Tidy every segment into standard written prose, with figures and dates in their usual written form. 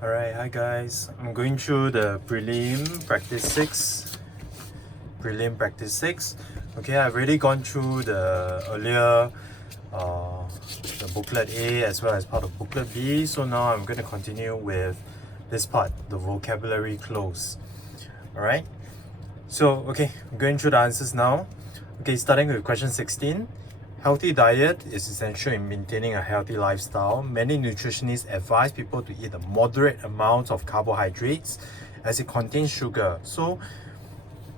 Alright, hi guys. I'm going through the Prelim Practice 6. Prelim Practice 6. Okay, I've already gone through the earlier the booklet A as well as part of booklet B. So now I'm going to continue with this part, the vocabulary close. Alright, so okay, I'm going through the answers now. Okay, starting with question 16. Healthy diet is essential in maintaining a healthy lifestyle. Many nutritionists advise people to eat a moderate amount of carbohydrates as it contains sugar. So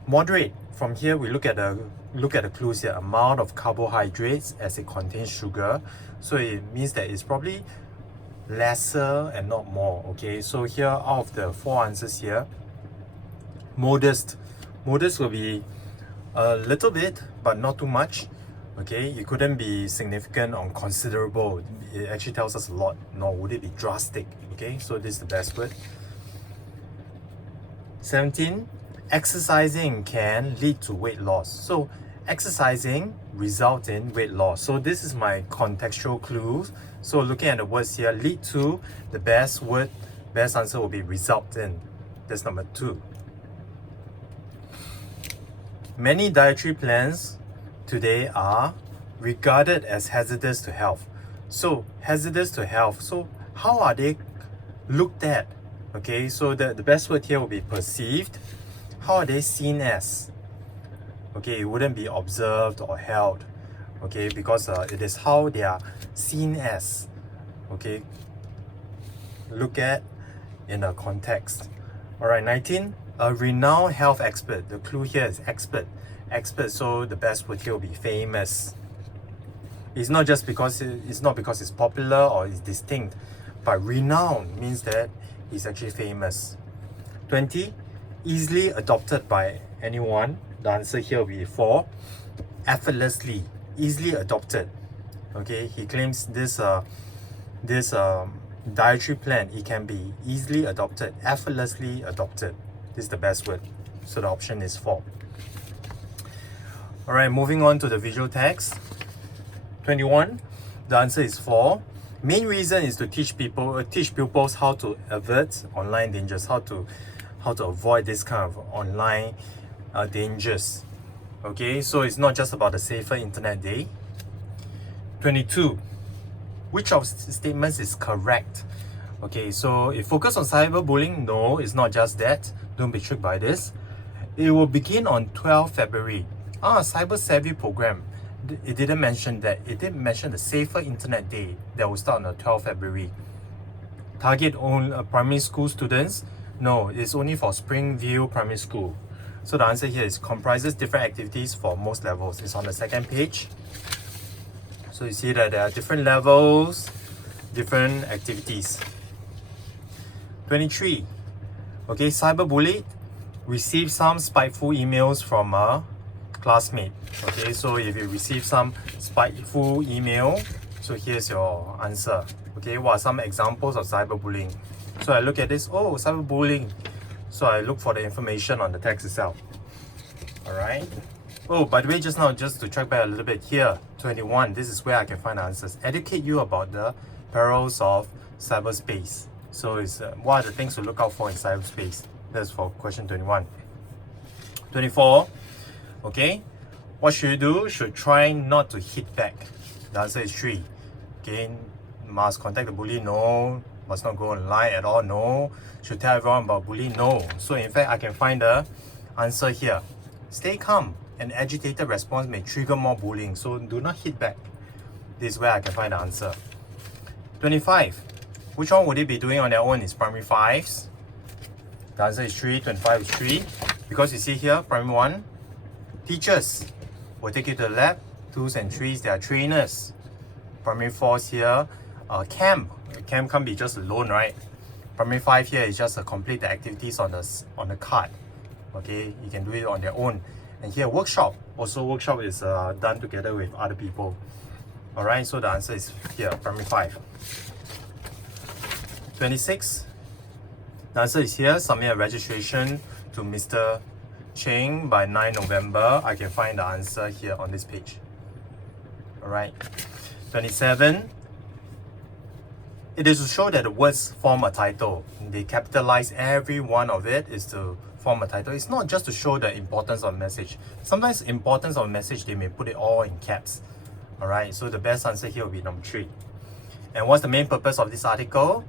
moderate, from here we look at the clues here. Amount of carbohydrates as it contains sugar. So it means that it's probably lesser and not more. Okay, so here out of the four answers here, modest will be a little bit but not too much. Okay, it couldn't be significant or considerable. It actually tells us a lot. Nor would it be drastic. Okay, so this is the best word. 17. Exercising can lead to weight loss. So exercising results in weight loss. So this is my contextual clues. So looking at the words here, lead to, the best answer will be result in. That's number 2. Many dietary plans today are regarded as hazardous to health. So hazardous to health. So how are they looked at? Okay, so the best word here will be perceived. How are they seen as? Okay, it wouldn't be observed or held. Okay, because it is how they are seen as. Okay, look at in a context. Alright, 19. A renowned health expert. The clue here is expert. So the best word here will be famous. It's not because it's popular or it's distinct, but renowned means that he's actually famous. 20. Easily adopted by anyone. The answer here will be 4. Effortlessly. Easily adopted. Okay, he claims this dietary plan, it can be easily adopted, effortlessly adopted. This is the best word. So the option is 4. Alright, moving on to the visual text. 21. The answer is 4. Main reason is to teach pupils how to avert online dangers, how to avoid this kind of online dangers. Okay, so it's not just about the safer internet day. 22. Which of the statements is correct? Okay, so it focus on cyberbullying. No, it's not just that. Don't be tricked by this. It will begin on 12 February. Cyber Savvy program. It didn't mention that. It did mention the Safer Internet Day that will start on the 12 February. Target only primary school students. No, it's only for Springview Primary School. So the answer here is comprises different activities for most levels. It's on the second page. So you see that there are different levels, different activities. 23. Okay, cyberbully received some spiteful emails from a classmate. Okay, so if you receive some spiteful email, so here's your answer. Okay, what are some examples of cyberbullying? So I look at this, cyberbullying. So I look for the information on the text itself. Alright. Oh, by the way, just now, just to track back a little bit here, 21, this is where I can find the answers. Educate you about the perils of cyberspace. So it's what are the things to look out for in cyberspace? That's for question 21. 24. Okay, what should you do? Should try not to hit back. The answer is 3. Okay, must contact the bully? No. Must not go online at all? No. Should tell everyone about bullying? No. So in fact, I can find the answer here. Stay calm. An agitated response may trigger more bullying, so do not hit back. This is where I can find the answer. 25. Which one would it be doing on their own? It's primary 5s. The answer is 3. 25 is 3. Because you see here, primary 1, teachers will take you to the lab. 2s and 3s, they are trainers. Primary 4s here, camp. Camp can't be just alone, right? Primary 5 here is just to complete the activities on the card. Okay, you can do it on their own. And here, workshop. Also, workshop is done together with other people. Alright, so the answer is here, primary 5. 26. The answer is here. Submit a registration to Mr. Cheng by 9 November. I can find the answer here on this page. Alright. 27. It is to show that the words form a title. They capitalize every one of it is to form a title. It's not just to show the importance of message. Sometimes importance of message, they may put it all in caps. Alright, so the best answer here will be number 3. And what's the main purpose of this article?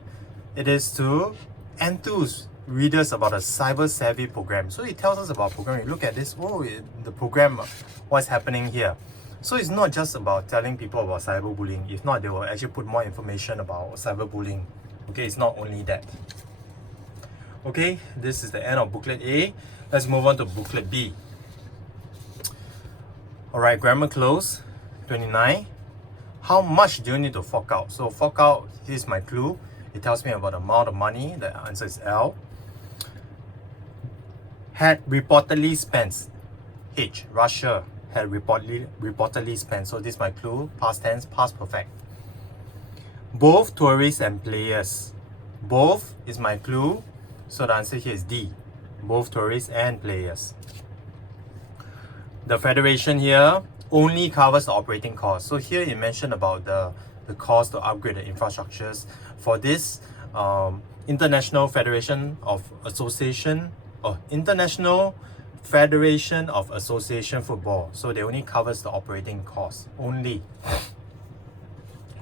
It is to enthuse readers about a cyber savvy program. So it tells us about programming. Look at this, the program, what's happening here. So it's not just about telling people about cyberbullying. If not, they will actually put more information about cyberbullying. Okay, it's not only that. Okay, this is the end of booklet A. Let's move on to booklet B. Alright, grammar close, 29. How much do you need to fork out? So fork out, here's my clue. It tells me about the amount of money. The answer is L. Had reportedly spent. H. Russia had reportedly spent. So this is my clue. Past tense, past perfect. Both tourists and players. Both is my clue. So the answer here is D. Both tourists and players. The federation here only covers the operating cost. So here it mentioned about the cost to upgrade the infrastructures for this International Federation of Association Football. So they only covers the operating cost only.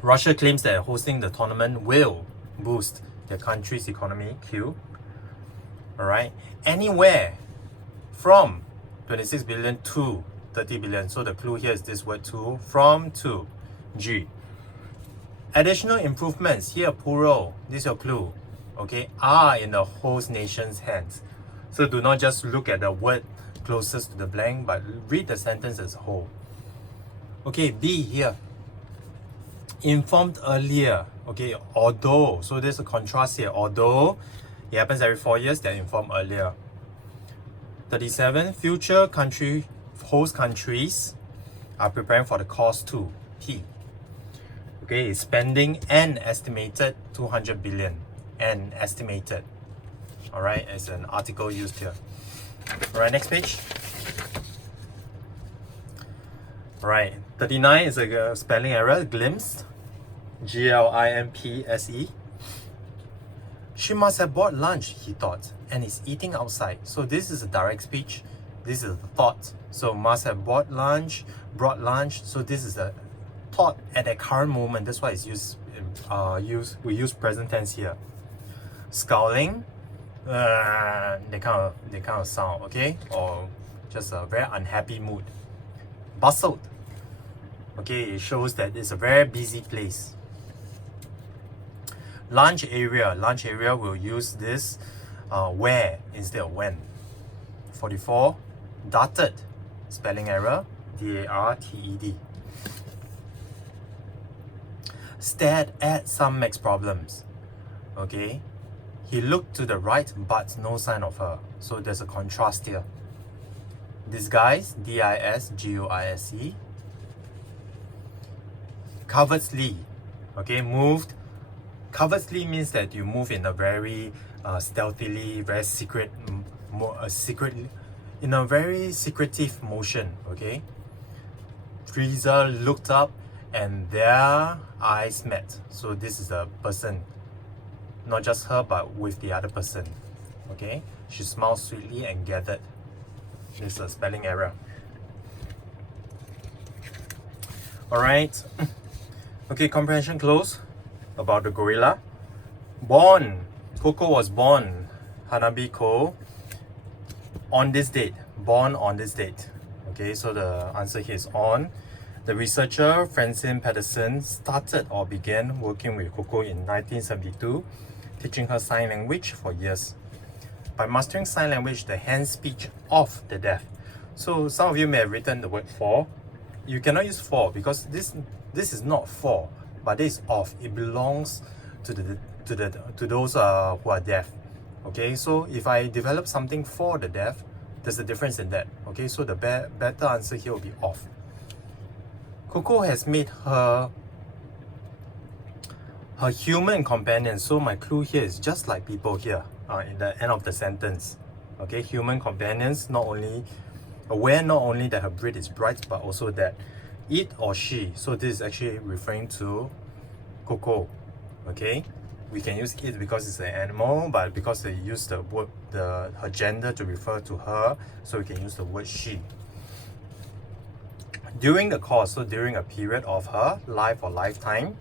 Russia claims that hosting the tournament will boost their country's economy. Q. Alright. Anywhere from 26 billion to 30 billion. So the clue here is this word to, from to. G. Additional improvements, here plural, this is your clue, okay, are in the host nation's hands. So do not just look at the word closest to the blank, but read the sentence as a whole. Okay, B here. Informed earlier, okay, although, so there's a contrast here, although it happens every 4 years, they're informed earlier. 37, future host countries are preparing for the cost too, P. Okay, spending an estimated 200 billion, an estimated. Alright, it's an article used here. Alright, next page. Alright, 39 is a spelling error, glimpse. G-L-I-M-P-S-E. She must have bought lunch, he thought, and is eating outside. So this is a direct speech. This is a thought. So must have bought lunch, brought lunch. So this is a thought at that current moment. That's why it's we use present tense here. Scowling, they kind of sound, okay, or just a very unhappy mood. Bustled, okay, it shows that it's a very busy place. Lunch area will use this where instead of when. 44, darted, spelling error, D-A-R-T-E-D. Stared at some Max problems. Okay, he looked to the right but no sign of her. So there's a contrast here. Disguise, D-I-S-G-U-I-S-E. Covertly, okay, moved. Covertly means that you move in a very stealthily, very in a very secretive motion. Okay. Teresa looked up and their eyes met. So this is a person, not just her but with the other person. Okay, she smiled sweetly and gathered. This is a spelling error. Alright. Okay, comprehension close. About the gorilla. Born. Coco was born. Hanabi Ko. On this date. Born on this date. Okay, so the answer here is on. The researcher Francine Patterson started or began working with Coco in 1972, teaching her sign language for years. By mastering sign language, the hand speech of the deaf. So some of you may have written the word for. You cannot use for because this is not for, but this is of. It belongs to those who are deaf. Okay, so if I develop something for the deaf, there's a difference in that. Okay, so the better answer here will be of. Coco has made her human companion. So my clue here is just like people here in the end of the sentence. Okay, human companions, not only aware not only that her breed is bright, but also that it or she. So this is actually referring to Coco. Okay, we can use it because it's an animal, but because they use the word, her gender to refer to her, so we can use the word she. During the course, so during a period of her life or lifetime,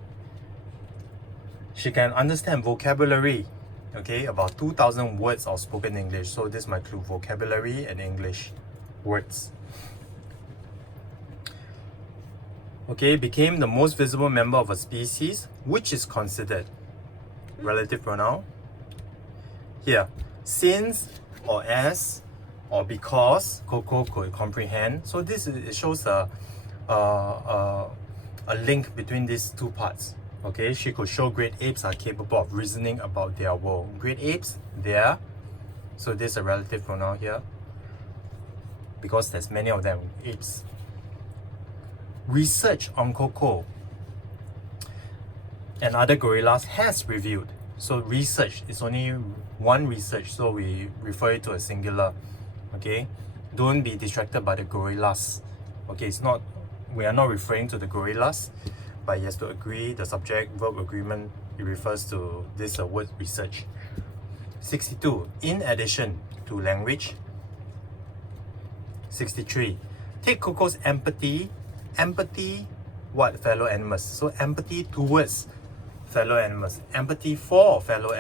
she can understand vocabulary, okay, about 2,000 words of spoken English. So this is my clue: vocabulary and English words. Okay, became the most visible member of a species, which is considered relative pronoun. Here, since or as or because Coco could comprehend. So this it shows a link between these two parts. Okay, she could show great apes are capable of reasoning about their world. Great apes, their. So this is a relative pronoun here because there's many of them, apes. Research on Coco and other gorillas has revealed. So research is only one research, so we refer it to a singular. Okay, don't be distracted by the gorillas. Okay, it's not, we are not referring to the gorillas, but you have to agree the subject verb agreement. It refers to this word research. 62. In addition to language. 63. Take Coco's empathy what fellow animals. So empathy towards fellow animals, empathy for fellow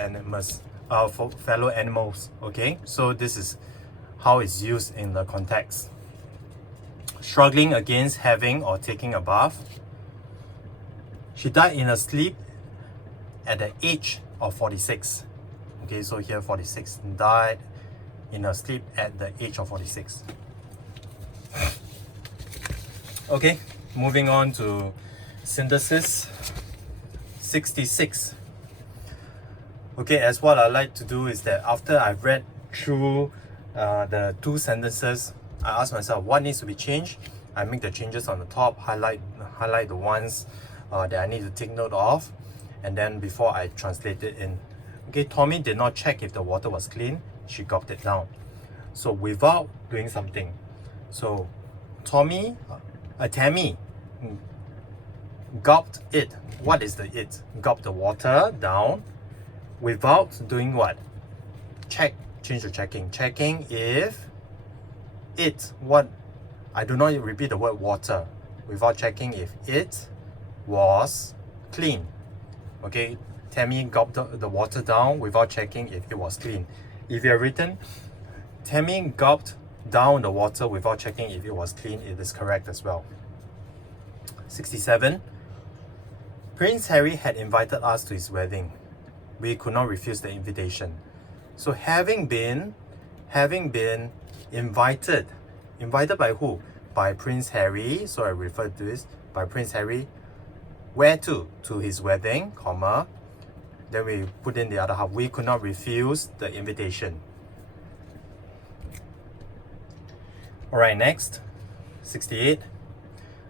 animals, okay, so this is how it's used in the context. Struggling against having or taking a bath. She died in her sleep at the age of 46. Okay, so here 46, died in her sleep at the age of 46. Okay, moving on to synthesis. 66. Okay, as what I like to do is that after I've read through the two sentences, I ask myself what needs to be changed. I make the changes on the top, highlight the ones that I need to take note of, and then before I translate it in. Okay, Tommy did not check if the water was clean. She gulped it down. So without doing something. So Tammy gulped it. What is the it? Gulp the water down without doing what? Check. Change to checking. Checking if it, what? I do not repeat the word water. Without checking if it was clean. Okay, Tammy gulped the water down without checking if it was clean. If you have written Tammy gulped down the water without checking if it was clean, it is correct as well. 67. Prince Harry had invited us to his wedding. We could not refuse the invitation. So having been invited by who? By Prince Harry. So I refer to this by Prince Harry. Where to? To his wedding, comma. Then we put in the other half. We could not refuse the invitation. Alright, next. 68.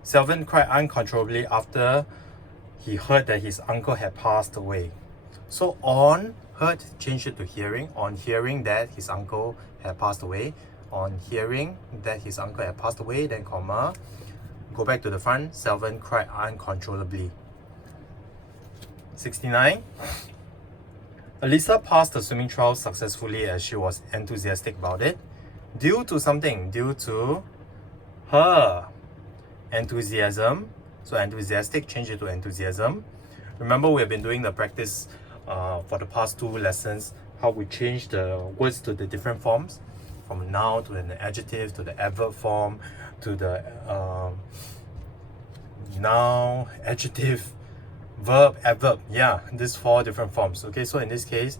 Selvin cried uncontrollably after he heard that his uncle had passed away. So on heard, change it to hearing. On hearing that his uncle had passed away. On hearing that his uncle had passed away, then comma. Go back to the front. Selvin cried uncontrollably. 69. Alyssa passed the swimming trial successfully as she was enthusiastic about it. Due to something, due to her enthusiasm. So enthusiastic, change it to enthusiasm. Remember, we have been doing the practice for the past two lessons, how we change the words to the different forms, from noun to an adjective to the adverb form to the noun, adjective, verb, adverb. Yeah, these four different forms. Okay, so in this case,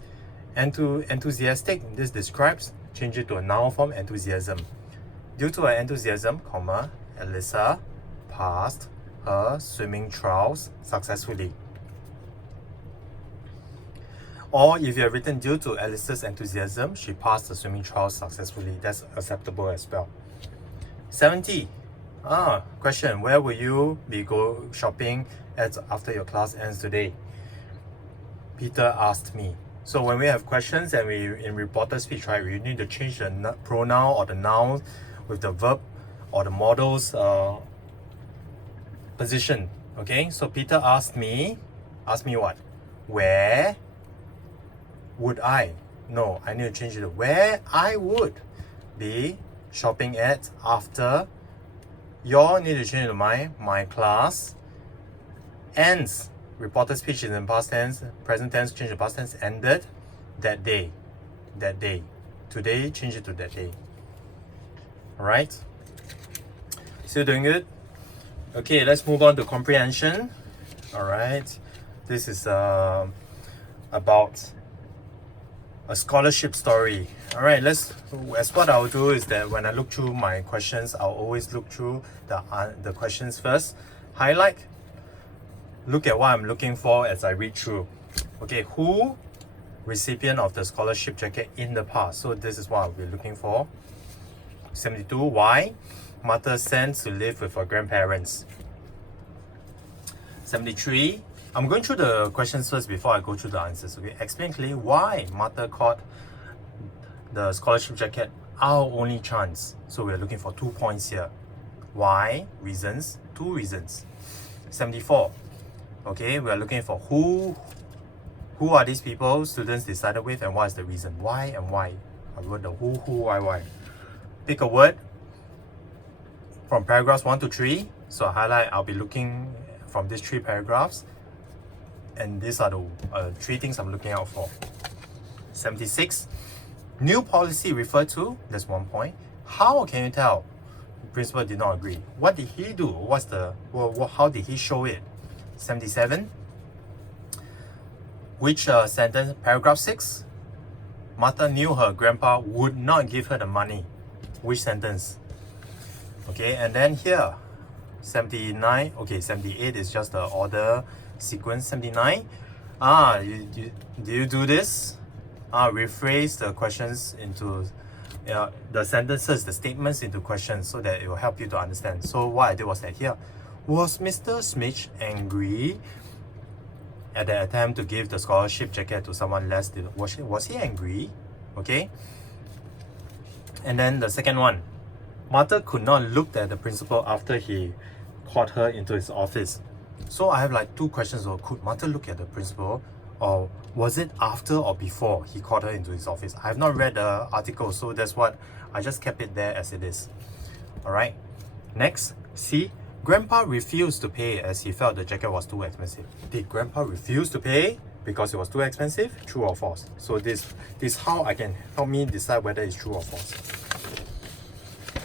enthusiastic, this describes, change it to a noun form, enthusiasm. Due to her enthusiasm, comma, Alyssa passed her swimming trials successfully. Or if you have written due to Alyssa's enthusiasm, she passed the swimming trials successfully. That's acceptable as well. 70. Question. Where will you be go shopping at after your class ends today? Peter asked me. So when we have questions and we in reporter speech, right, we need to change the pronoun or the noun with the verb or the model's position. Okay, so Peter asked me what? Where would I? No, I need to change it to where I would be shopping at after. Your need to change it to my class ends. Reported speech is in past tense, present tense change to past tense, ended that day. That day. Today, change it to that day. Alright? Still doing good? Okay, let's move on to comprehension. Alright. This is about a scholarship story. Alright, as what I'll do is that when I look through my questions, I'll always look through the questions first, highlight, look at what I'm looking for as I read through. Okay, who recipient of the scholarship jacket in the past? So this is what I'll be looking for. 72, why? Mother sent to live with her grandparents. 73, I'm going through the questions first before I go through the answers. Okay, explain clearly why Mother caught the scholarship jacket our only chance. So we're looking for 2 points here. Why? Reasons. 2 reasons. 74, okay, we're looking for who are these people students decided with and what is the reason. Why and why. I wrote the who, why. Pick a word from paragraphs 1 to 3. So highlight, I'll be looking from these 3 paragraphs, and these are the 3 things I'm looking out for. 76, new policy referred to, that's 1 point. How can you tell the principal did not agree? What did he do? How did he show it? 77, which sentence? Paragraph 6, Martha knew her grandpa would not give her the money. Which sentence? Okay, and then here 79, okay, 78 is just the order sequence. 79, do you do this? Rephrase the questions into the sentences, the statements into questions, so that it will help you to understand. So what I did was that here, was Mr. Smith angry at the attempt to give the scholarship jacket to someone less? Was he angry? Okay, and then the second one, Martha could not look at the principal after he called her into his office. So I have like 2 questions. Could Martha look at the principal, or was it after or before he called her into his office? I have not read the article, so that's what I just kept it there as it is. Alright, next, C, Grandpa refused to pay as he felt the jacket was too expensive. Did Grandpa refuse to pay because it was too expensive? True or false? So this is how I can help me decide whether it's true or false.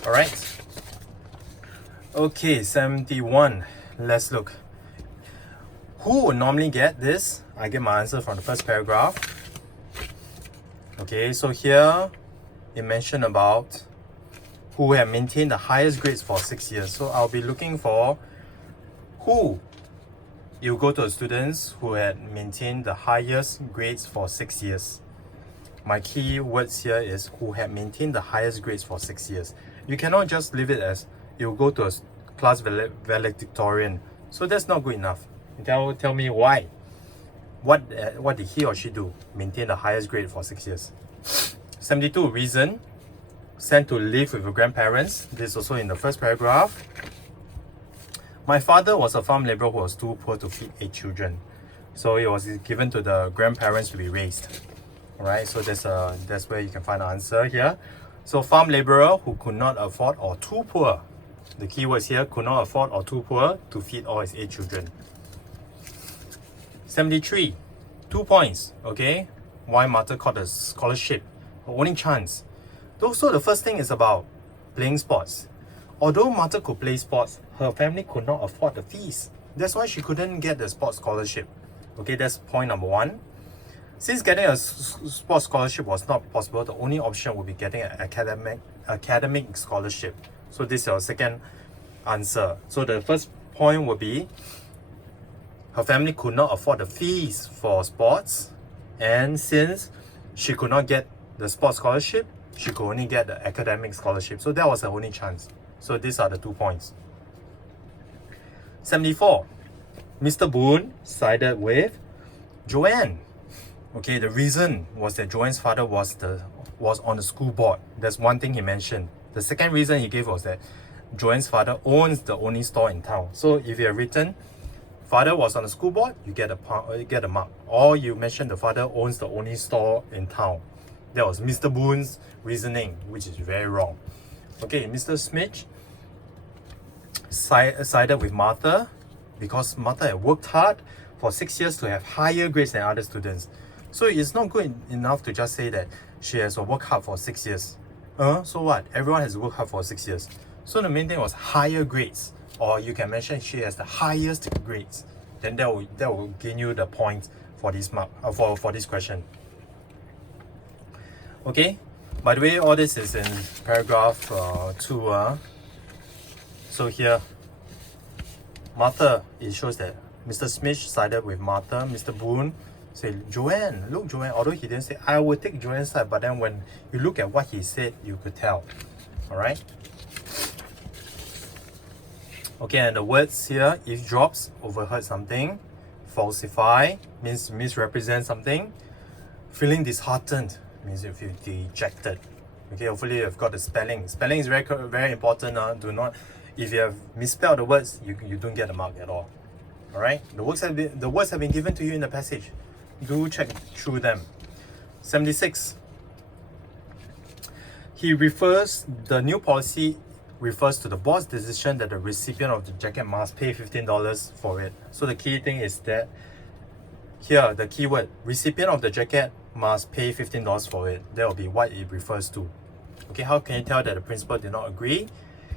Alright. Okay, 71. Let's look. Who would normally get this? I get my answer from the first paragraph. Okay, so here it mentioned about who have maintained the highest grades for 6 years. So I'll be looking for who. You go to the students who had maintained the highest grades for 6 years. My key words here is who had maintained the highest grades for 6 years. You cannot just leave it as you go to a class valedictorian. So that's not good enough. Tell me why. What did he or she do? Maintain the highest grade for 6 years. 72, reason. Sent to live with your grandparents. This is also in the first paragraph. My father was a farm laborer who was too poor to feed 8 children. So it was given to the grandparents to be raised. Alright, so that's where you can find the answer here. So farm laborer who could not afford or too poor. The keywords here, could not afford or too poor to feed all his 8 children. 73, 2 points. Okay, why Martha caught the scholarship? Only chance. So the first thing is about playing sports. Although Martha could play sports, her family could not afford the fees. That's why she couldn't get the sports scholarship. Okay, that's point number 1. Since getting a sports scholarship was not possible, the only option would be getting an academic scholarship. So this is your second answer. So the first point would be her family could not afford the fees for sports, and since she could not get the sports scholarship, she could only get the academic scholarship. So that was her only chance. So these are the 2 points. 74. Mr. Boone sided with Joanne. Okay, the reason was that Joanne's father was on the school board. That's one thing he mentioned. The second reason he gave was that Joanne's father owns the only store in town. So if you have written Father was on the school board, you get a mark. Or you mentioned the father owns the only store in town. That was Mr. Boon's reasoning, which is very wrong. Okay, Mr. Smith sided with Martha because Martha had worked hard for 6 years to have higher grades than other students. So it's not good enough to just say that she has worked hard for 6 years. So what? Everyone has worked hard for 6 years. So the main thing was higher grades. Or you can mention she has the highest grades. Then that will gain you the point for this mark for this question. Okay. By the way, all this is in paragraph 2. So here, Martha, it shows that Mr. Smith sided with Martha. Mr. Boone said, Joanne, look, Joanne. Although he didn't say, I would take Joanne's side, but then when you look at what he said, you could tell. All right. Okay, and the words here, eavesdrops, overheard something. Falsify means misrepresent something. Feeling disheartened means you feel dejected. Okay, hopefully you've got the spelling. Spelling is very important. Do not, if you have misspelled the words, you don't get a mark at all. All right, the words have been given to you in the passage. Do check through them. 76. The new policy refers to the board's decision that the recipient of the jacket must pay $15 for it. So the key thing is that here, the keyword, recipient of the jacket must pay $15 for it. That will be what it refers to. Okay, how can you tell that the principal did not agree?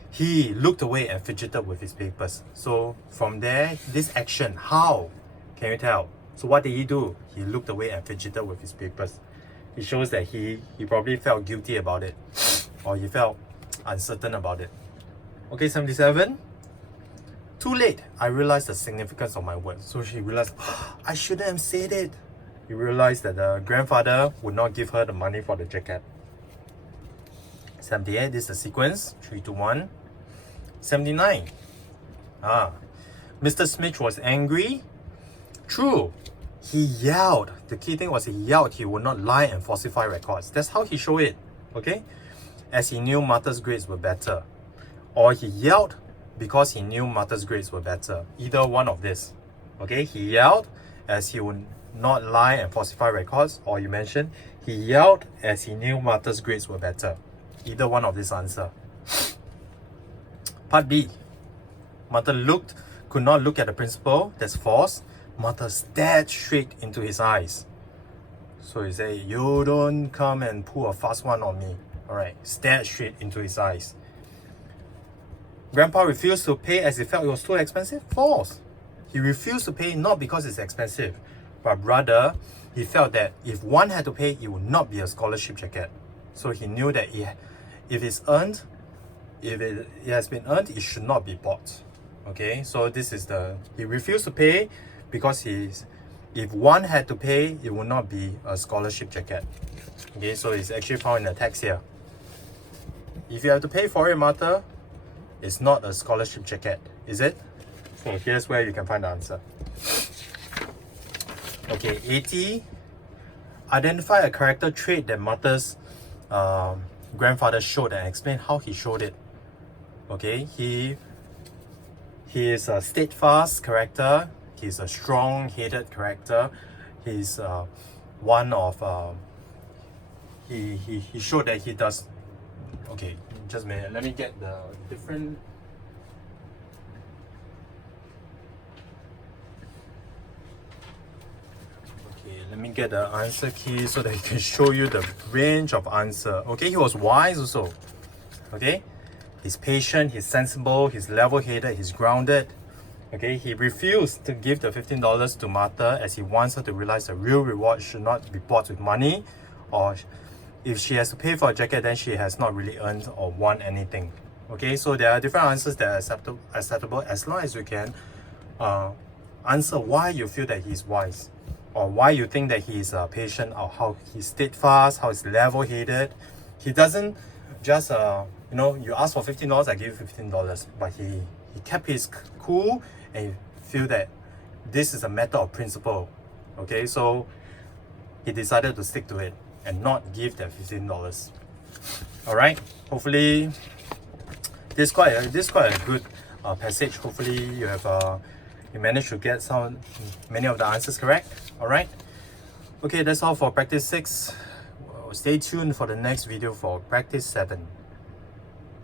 He looked away and fidgeted with his papers. So from there, this action, how can you tell? So what did he do? He looked away and fidgeted with his papers. It shows that he probably felt guilty about it, or he felt uncertain about it. Okay, 77. Too late. I realized the significance of my words. So she realized, I shouldn't have said it. He realized that the grandfather would not give her the money for the jacket. 78, this is the sequence, 3, 2, 1. 79. Mr. Smith was angry. True. He yelled. The key thing was he yelled he would not lie and falsify records. That's how he showed it. Okay? As he knew Martha's grades were better. Or he yelled because he knew Martha's grades were better. Either one of this. Okay? He yelled as he would not lie and falsify records. Or you mentioned he yelled as he knew Martha's grades were better. Either one of this answer. Part B. Martha could not look at the principal. That's false. Martha stared straight into his eyes. So he said, you don't come and pull a fast one on me. Alright, stared straight into his eyes. Grandpa refused to pay as he felt it was too expensive. False. He refused to pay not because it's expensive, but rather he felt that if one had to pay, it would not be a scholarship jacket. So he knew that if it has been earned, it should not be bought. Okay, so this is he refused to pay because if one had to pay, it would not be a scholarship jacket. Okay, so it's actually found in the text here. If you have to pay for it, Martha, it's not a scholarship jacket, is it? So here's where you can find the answer. Okay, 80. Identify a character trait that Martha's grandfather showed and explain how he showed it. Okay, he is a steadfast character. He's a strong-headed character. He's one of he showed that he does. Okay, just a minute. Let me get the different. Okay, let me get the answer key so that I can show you the range of answer. Okay, he was wise also. Okay, he's patient, he's sensible, he's level-headed, he's grounded. Okay, he refused to give the $15 to Martha as he wants her to realize the real reward should not be bought with money, or if she has to pay for a jacket, then she has not really earned or won anything. Okay, so there are different answers that are acceptable as long as you can answer why you feel that he's wise, or why you think that he's patient, or how he's steadfast, how he's level-headed. He doesn't just you ask for $15, I give you $15, but he kept his cool and feel that this is a matter of principle. Okay, so he decided to stick to it and not give that $15. All right, hopefully this is quite a good passage. Hopefully you have you managed to get many of the answers correct. All right. Okay, that's all for practice 6. Stay tuned for the next video for practice 7.